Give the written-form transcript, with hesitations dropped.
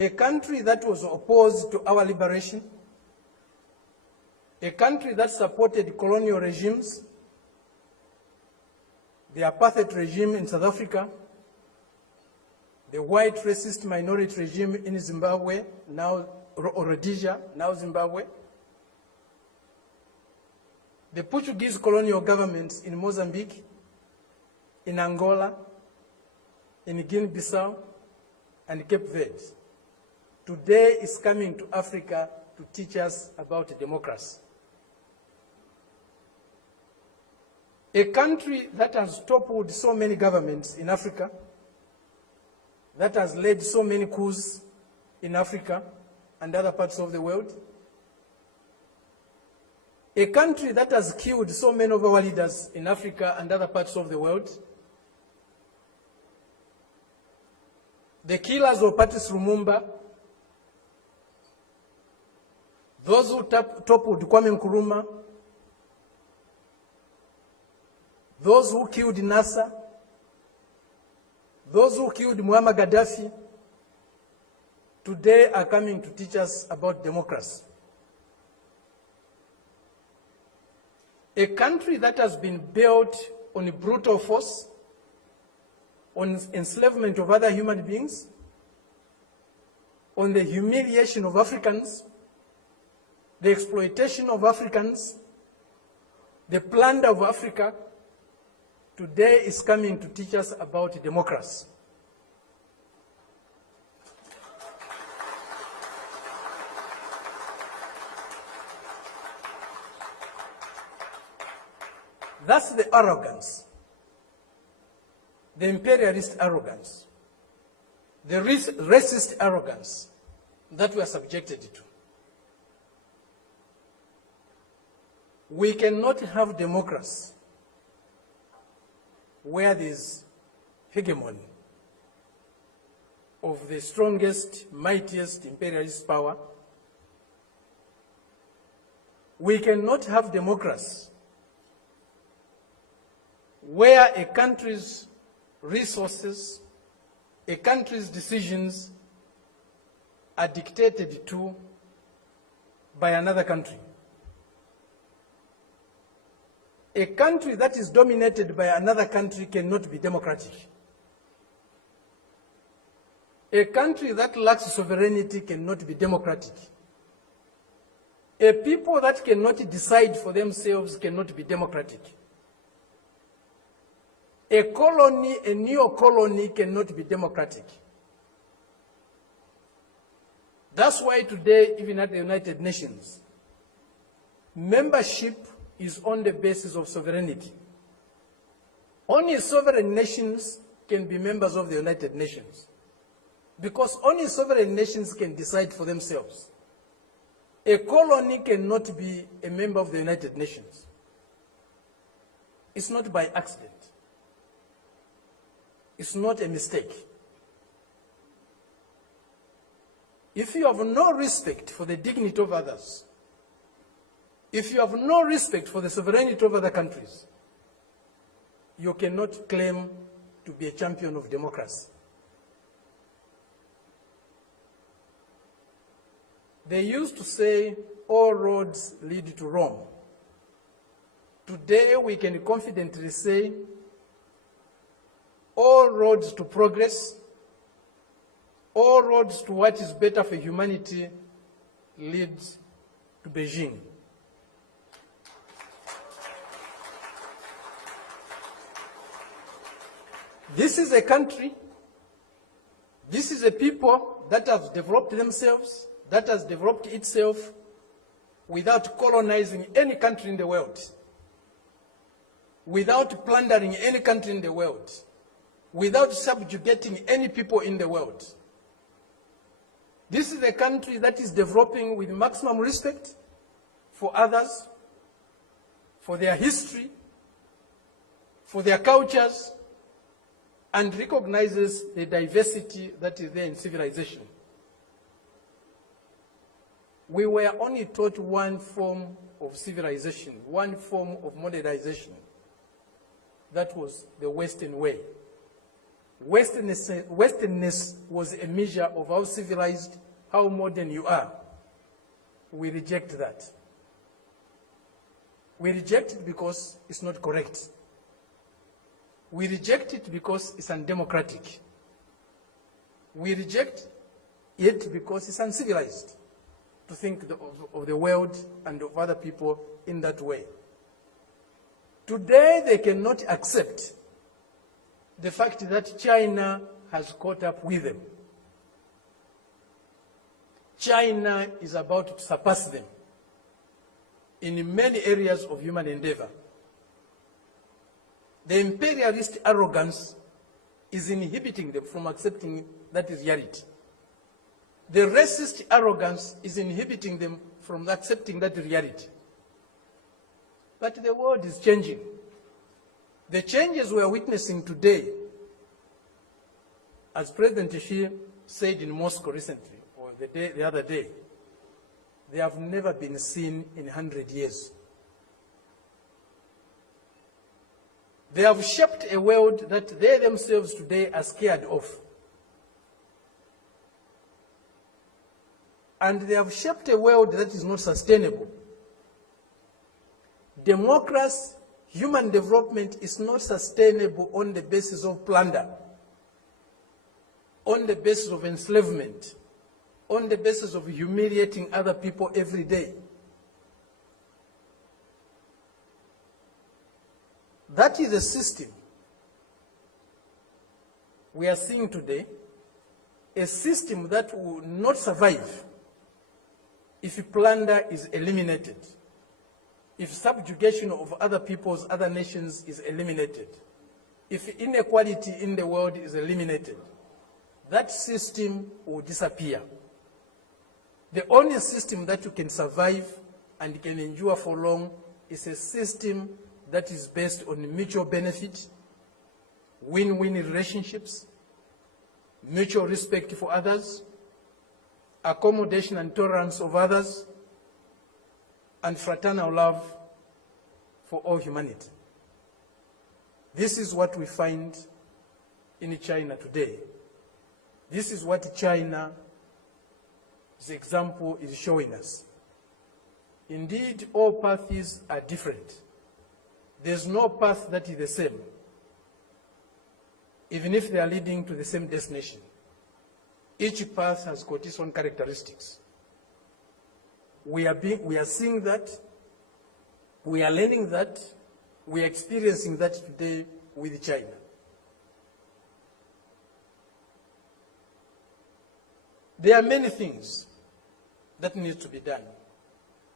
A country that was opposed to our liberation, a country that supported colonial regimes, the apartheid regime in South Africa, the white racist minority regime in Zimbabwe, now Rhodesia, now Zimbabwe, the Portuguese colonial governments in Mozambique, in Angola, in Guinea-Bissau, and Cape Verde, today is coming to Africa to teach us about democracy. A country that has toppled so many governments in Africa, that has led so many coups in Africa and other parts of the world, a country that has killed so many of our leaders in Africa and other parts of the world, the killers of Patrice Lumumba, those who toppled Kwame Nkrumah, those who killed Nasser, those who killed Muammar Gaddafi, today are coming to teach us about democracy. A country that has been built on brutal force, on enslavement of other human beings, on the humiliation of Africans, the exploitation of Africans, the plunder of Africa, today is coming to teach us about democracy. That's the arrogance, the imperialist arrogance, the racist arrogance that we are subjected to. We cannot have democracy where there is hegemony of the strongest, mightiest imperialist power. We cannot have democracy where a country's resources, a country's decisions are dictated to by another country. A country that is dominated by another country cannot be democratic. A country that lacks sovereignty cannot be democratic. A people that cannot decide for themselves cannot be democratic. A colony, a neo-colony cannot be democratic. That's why today, even at the United Nations, membership is on the basis of sovereignty. Only sovereign nations can be members of the United Nations, because only sovereign nations can decide for themselves. A colony cannot be a member of the United Nations. It's not by accident. It's not a mistake. If you have no respect for the dignity of others, if you have no respect for the sovereignty of other countries, you cannot claim to be a champion of democracy. They used to say, all roads lead to Rome. Today, we can confidently say, all roads to progress, all roads to what is better for humanity lead to Beijing. This is a country, this is a people that have developed themselves, that has developed itself without colonizing any country in the world, without plundering any country in the world, without subjugating any people in the world. This is a country that is developing with maximum respect for others, for their history, for their cultures, and recognizes the diversity that is there in civilization. We were only taught one form of civilization, one form of modernization. That was the Western way. Westernness was a measure of how civilized, how modern you are. We reject that. We reject it because it's not correct. We reject it because it's undemocratic. We reject it because it's uncivilized to think of the world and of other people in that way. Today, they cannot accept the fact that China has caught up with them. China is about to surpass them in many areas of human endeavor. The imperialist arrogance is inhibiting them from accepting that is reality. The racist arrogance is inhibiting them from accepting that reality. But the world is changing. The changes we are witnessing today, as President Xi said in Moscow recently, or the other day, they have never been seen in 100 years. They have shaped a world that they themselves today are scared of. And they have shaped a world that is not sustainable. Democracy, human development is not sustainable on the basis of plunder, on the basis of enslavement, on the basis of humiliating other people every day. That is a system we are seeing today, a system that will not survive if plunder is eliminated, if subjugation of other peoples, other nations is eliminated, if inequality in the world is eliminated. That system will disappear. The only system that you can survive and can endure for long is a system that is based on mutual benefit, win-win relationships, mutual respect for others, accommodation and tolerance of others, and fraternal love for all humanity. This is what we find in China today. This is what China's example is showing us. Indeed, all paths are different. There's no path that is the same, even if they are leading to the same destination. Each path has got its own characteristics. We are seeing that, we are learning that, we are experiencing that today with China. There are many things that need to be done.